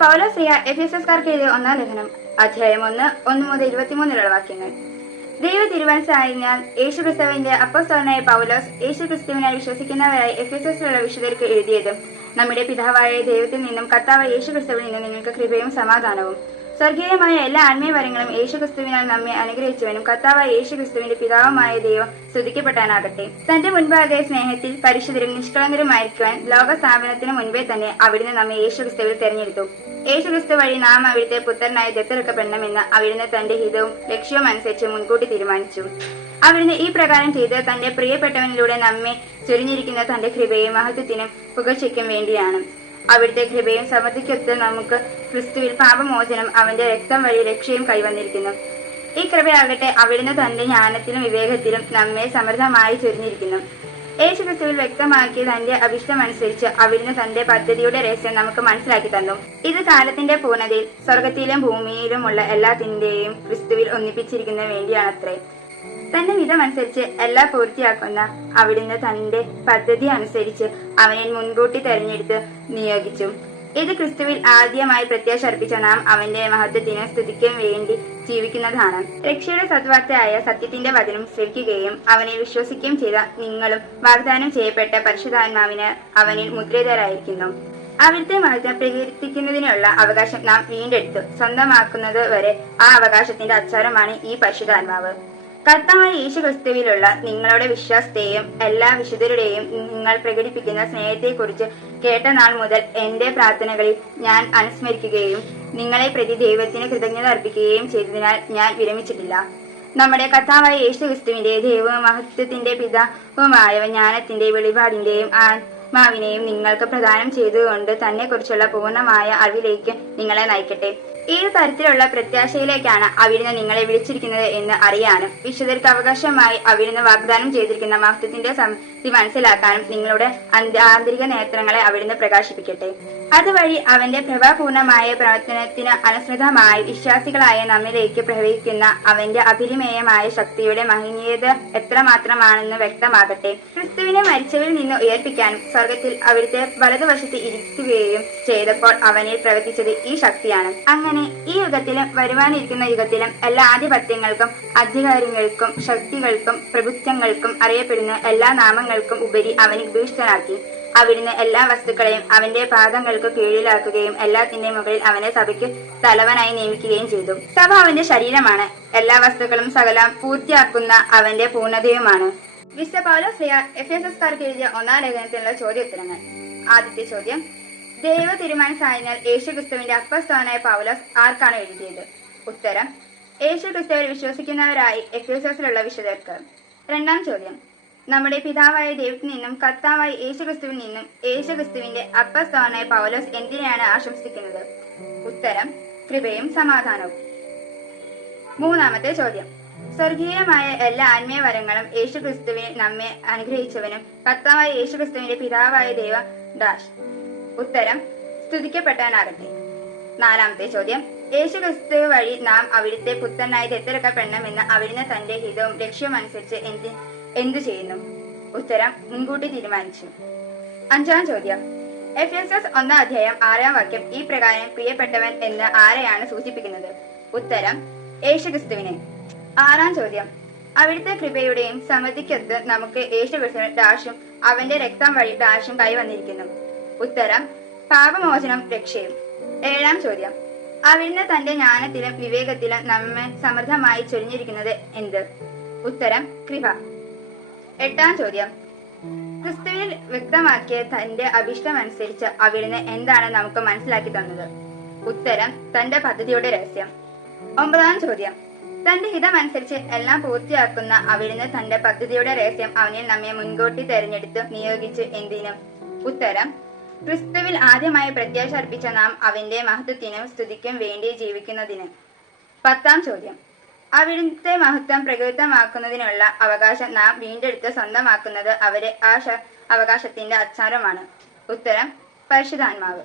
പൗലോസ് എഫെസോസ്കാർക്ക് എഴുതിയ 1-ാം ലേഖനം അധ്യായം 1 മുതൽ 23 വാക്യങ്ങൾ. ദൈവ തിരുമനസ്സായതിനാൽ യേശുക്രിസ്തുവിന്റെ അപ്പോസ്തലനായ പൗലോസ് യേശുക്രിസ്തുവിനായി വിശ്വസിക്കുന്നവരായി എഫെസോസിലുള്ള വിശുദ്ധർക്ക് എഴുതിയതും നമ്മുടെ പിതാവായ ദൈവത്തിൽ നിന്നും കർത്താവായ യേശുക്രിസ്തുവിൽ നിന്നും നിങ്ങൾക്ക് കൃപയും സമാധാനവും. സ്വർഗീയമായ എല്ലാ ആത്മീയ വരങ്ങളും യേശുക്രിസ്തുവിനാൽ നമ്മെ അനുഗ്രഹിച്ചവനും കർത്താവായ യേശുക്രിസ്തുവിന്റെ പിതാവുമായ ദൈവം സ്തുതിക്കപ്പെടാനാകട്ടെ. തന്റെ മുൻപാകെ സ്നേഹത്തിൽ പരിശുദ്ധരും നിഷ്കളങ്കരുമായിരിക്കുവാൻ ലോക സ്ഥാപനത്തിന് മുൻപേ തന്നെ അവിടുന്ന് നമ്മെ യേശുക്രിസ്തുവിൽ തെരഞ്ഞെടുത്തു. യേശുക്രിസ്തു വഴി നാം അവിടുത്തെ പുത്രനായി ദത്തെടുക്കപ്പെടണമെന്ന് അവിടുന്ന് തന്റെ ഹിതവും ലക്ഷ്യവും അനുസരിച്ച് മുൻകൂട്ടി തീരുമാനിച്ചു. അവിടുന്ന് ഈ പ്രകാരം ചെയ്ത് തന്റെ പ്രിയപ്പെട്ടവനിലൂടെ നമ്മെ ചൊരിഞ്ഞിരിക്കുന്ന തന്റെ കൃപയും മഹത്വത്തിനും പുകഴ്ചയ്ക്കും വേണ്ടിയാണ്. അവിടുത്തെ കൃപയും സമൃദ്ധിക്കൊത്ത് നമുക്ക് ക്രിസ്തുവിൽ പാപമോചനം അവന്റെ രക്തം വഴി രക്ഷയും കൈവന്നിരിക്കുന്നു. ഈ കൃപയാകട്ടെ അവിടുന്ന് തന്റെ ജ്ഞാനത്തിലും വിവേകത്തിലും നമ്മെ സമൃദ്ധമായി ചൊരിഞ്ഞിരിക്കുന്നു. യേശു ക്രിസ്തുവിൽ വ്യക്തമാക്കിയ തന്റെ അഭിഷ്ടമനുസരിച്ച് അവിടുന്ന് തന്റെ പദ്ധതിയുടെ രഹസ്യം നമുക്ക് മനസ്സിലാക്കി തന്നു. ഇത് കാലത്തിന്റെ പൂർണ്ണതയിൽ സ്വർഗത്തിലും ഭൂമിയിലുമുള്ള എല്ലാത്തിന്റെയും ക്രിസ്തുവിൽ ഒന്നിപ്പിച്ചിരിക്കുന്ന വേണ്ടിയാണത്രേ. തന്റെ ഹിതമനുസരിച്ച് എല്ലാം പൂർത്തിയാക്കുന്ന അവിടുന്ന് തന്റെ പദ്ധതി അനുസരിച്ച് അവനെ മുൻകൂട്ടി തെരഞ്ഞെടുത്ത് നിയോഗിച്ചു. ഇത് ക്രിസ്തുവിൽ ആദ്യമായി പ്രത്യാശ അർപ്പിച്ച നാം അവന്റെ മഹത്വത്തിനും സ്തുതിക്കും വേണ്ടി ജീവിക്കുന്നതാണ്. രക്ഷയുടെ സദ്വാർത്തയായ സത്യത്തിന്റെ വചനം ശ്രവിക്കുകയും അവനിൽ വിശ്വസിക്കുകയും ചെയ്ത നിങ്ങളും വാഗ്ദാനം ചെയ്യപ്പെട്ട പരിശുദ്ധാത്മാവിന് അവനിൽ മുദ്രിതരായിരിക്കുന്നു. അവിടുത്തെ മഹത്വം പ്രകീർത്തിക്കുന്നതിനുള്ള അവകാശം നാം വീണ്ടെടുത്തു സ്വന്തമാക്കുന്നത് വരെ ആ അവകാശത്തിന്റെ അച്ചാരമാണ് ഈ പരിശുദ്ധാത്മാവ്. കർത്താവായ യേശു ക്രിസ്തുവിലുള്ള നിങ്ങളുടെ വിശ്വാസത്തെയും എല്ലാ വിശുദ്ധരുടെയും നിങ്ങൾ പ്രകടിപ്പിക്കുന്ന സ്നേഹത്തെക്കുറിച്ച് കേട്ട നാൾ മുതൽ എന്റെ പ്രാർത്ഥനകളിൽ ഞാൻ അനുസ്മരിക്കുകയും നിങ്ങളെ പ്രതി ദൈവത്തിന് കൃതജ്ഞത അർപ്പിക്കുകയും ചെയ്തതിനാൽ ഞാൻ വിരമിച്ചിട്ടില്ല. നമ്മുടെ കർത്താവായ യേശു ക്രിസ്തുവിന്റെ ദൈവവും മഹത്വത്തിന്റെ പിതാവുമായ ജ്ഞാനത്തിന്റെ വെളിപാടിന്റെയും ആത്മാവിനെയും നിങ്ങൾക്ക് പ്രദാനം ചെയ്തുകൊണ്ട് തന്നെ കുറിച്ചുള്ള പൂർണ്ണമായ അറിവിലേക്ക് നിങ്ങളെ നയിക്കട്ടെ. ഏത് തരത്തിലുള്ള പ്രത്യാശയിലേക്കാണ് അവിടുന്ന് നിങ്ങളെ വിളിച്ചിരിക്കുന്നത് എന്ന് അറിയാനും വിശുദ്ധർക്ക് അവകാശമായി അവിടുന്ന് വാഗ്ദാനം ചെയ്തിരിക്കുന്ന മഹത്വത്തിന്റെ സമൃദ്ധി മനസ്സിലാക്കാനും നിങ്ങളുടെ ആന്തരിക നേത്രങ്ങളെ അവിടുന്ന് പ്രകാശിപ്പിക്കട്ടെ. അതുവഴി അവന്റെ പ്രഭാപൂർണമായ പ്രവർത്തനത്തിന് അനുസൃതമായി വിശ്വാസികളായ നമ്മിലേക്ക് പ്രവഹിക്കുന്ന അവന്റെ അപരിമേയമായ ശക്തിയുടെ മഹനീയത എത്രമാത്രമാണെന്ന് വ്യക്തമാകട്ടെ. ക്രിസ്തുവിനെ മരിച്ചവരിൽ നിന്ന് ഉയർപ്പിക്കാനും സ്വർഗത്തിൽ അവിടുത്തെ വലതുവശത്ത് ഇരിക്കുകയും ചെയ്തപ്പോൾ അവനിൽ പ്രവർത്തിച്ചത് ഈ ശക്തിയാണ്. അങ്ങനെ ഈ യുഗത്തിലും വരുവാനിരിക്കുന്ന യുഗത്തിലും എല്ലാ ആധിപത്യങ്ങൾക്കും അധികാരങ്ങൾക്കും ശക്തികൾക്കും പ്രഭുത്വങ്ങൾക്കും അറിയപ്പെടുന്ന എല്ലാ നാമങ്ങൾക്കും ഉപരി അവനെ ഭീഷ്ടനാക്കി. അവിടുന്ന് എല്ലാ വസ്തുക്കളെയും അവന്റെ പാദങ്ങൾക്ക് കീഴിലാക്കുകയും എല്ലാത്തിന്റെ മുകളിൽ അവനെ സഭയ്ക്ക് തലവനായി നിയമിക്കുകയും ചെയ്തു. സഭ അവന്റെ ശരീരമാണ്. എല്ലാ വസ്തുക്കളും സകലം പൂർത്തിയാക്കുന്ന അവന്റെ പൂർണ്ണതയുമാണ്. വിശുദ്ധ പൗലോസ് എഫെസോസ്കാർക്ക് എഴുതിയ 1-ാം ലേഖനത്തിലുള്ള ചോദ്യോത്തരങ്ങൾ. ആദ്യത്തെ ചോദ്യം, ദൈവ തീരുമാനസായതിനാൽ യേശു ക്രിസ്തുവിന്റെ അപ്പോസ്തലനായ പൗലോസ് ആർക്കാണ് എഴുതിയത്? ഉത്തരം, യേശു ക്രിസ്തുവിൽ വിശ്വസിക്കുന്നവരായി എഫെസോസിലുള്ള വിശുദ്ധർക്ക്. രണ്ടാം ചോദ്യം, നമ്മുടെ പിതാവായ ദൈവത്തിൽ നിന്നും കർത്താവായ യേശു ക്രിസ്തുവിൽ നിന്നും യേശു ക്രിസ്തുവിന്റെ അപ്പോസ്തലനായ പൗലോസ് എന്തിനെയാണ് ആശംസിക്കുന്നത്? ഉത്തരം, കൃപയും സമാധാനവും. മൂന്നാമത്തെ ചോദ്യം, സ്വർഗീയമായ എല്ലാ ആത്മീയ വരങ്ങളും യേശു ക്രിസ്തുവിനെ നമ്മെ അനുഗ്രഹിച്ചവനും കർത്താവായ യേശു ക്രിസ്തുവിന്റെ പിതാവായ ദൈവ ഡാഷ്. ഉത്തരം, സ്തുതിക്കപ്പെടാനാകട്ടെ. നാലാമത്തെ ചോദ്യം, യേശു ക്രിസ്തു വഴി നാം അവിടുത്തെ പുത്രനായി ദത്തെടുക്കപ്പെടണമെന്ന് അവിടുന്ന് തന്റെ ഹിതവും ലക്ഷ്യവും അനുസരിച്ച് എന്തു ചെയ്യുന്നു? ഉത്തരം, മുൻകൂട്ടി തീരുമാനിച്ചു. അഞ്ചാം ചോദ്യം, എഫെസോസ് 1-ാം അധ്യായം 6-ാം വാക്യം ഈ പ്രകാരം പ്രിയപ്പെട്ടവൻ എന്ന് ആരെയാണ് സൂചിപ്പിക്കുന്നത്? ഉത്തരം, യേശു ക്രിസ്തുവിനെ. ആറാം ചോദ്യം, അവിടുത്തെ കൃപയുടെയും സമൃദ്ധിക്കൊത്ത് നമുക്ക് യേശു ക്രിസ്തുവിന് ഡാഷും അവന്റെ രക്തം വഴി ഡാഷും കൈവന്നിരിക്കുന്നു. ഉത്തരം, പാപമോചനം രക്ഷയും. ഏഴാം ചോദ്യം, അവിടുന്ന് തന്റെ ജ്ഞാനത്തിലും വിവേകത്തിലും നമ്മെ സമൃദ്ധമായി ചൊരിഞ്ഞിരിക്കുന്നത് എന്ത്? ഉത്തരം, കൃപ. എട്ടാം ചോദ്യം, ക്രിസ്തുവിൽ വ്യക്തമാക്കിയ തന്റെ അഭിഷ്ടമനുസരിച്ച് അവിടുന്ന് എന്താണ് നമുക്ക് മനസ്സിലാക്കി തന്നത്? ഉത്തരം, തന്റെ പദ്ധതിയുടെ രഹസ്യം. ഒമ്പതാം ചോദ്യം, തന്റെ ഹിതമനുസരിച്ച് എല്ലാം പൂർത്തിയാക്കുന്ന അവിടുന്ന് തന്റെ പദ്ധതിയുടെ രഹസ്യം അവനിൽ നമ്മെ മുൻകൂട്ടി തെരഞ്ഞെടുത്ത് നിയോഗിച്ചു എന്തിനും? ഉത്തരം, ക്രിസ്തുവിൽ ആദ്യമായി പ്രത്യാശ അർപ്പിച്ച നാം അവന്റെ മഹത്വത്തിനും സ്തുതിക്കും വേണ്ടി ജീവിക്കുന്നതിന്. പത്താം ചോദ്യം, അവിടുത്തെ മഹത്വം പ്രകൃതമാക്കുന്നതിനുള്ള അവകാശം നാം വീണ്ടെടുത്ത് സ്വന്തമാക്കുന്നത് അവരെ ആ അവകാശത്തിന്റെ അച്ചാരമാണ്. ഉത്തരം, പരിശുദ്ധാത്മാവ്.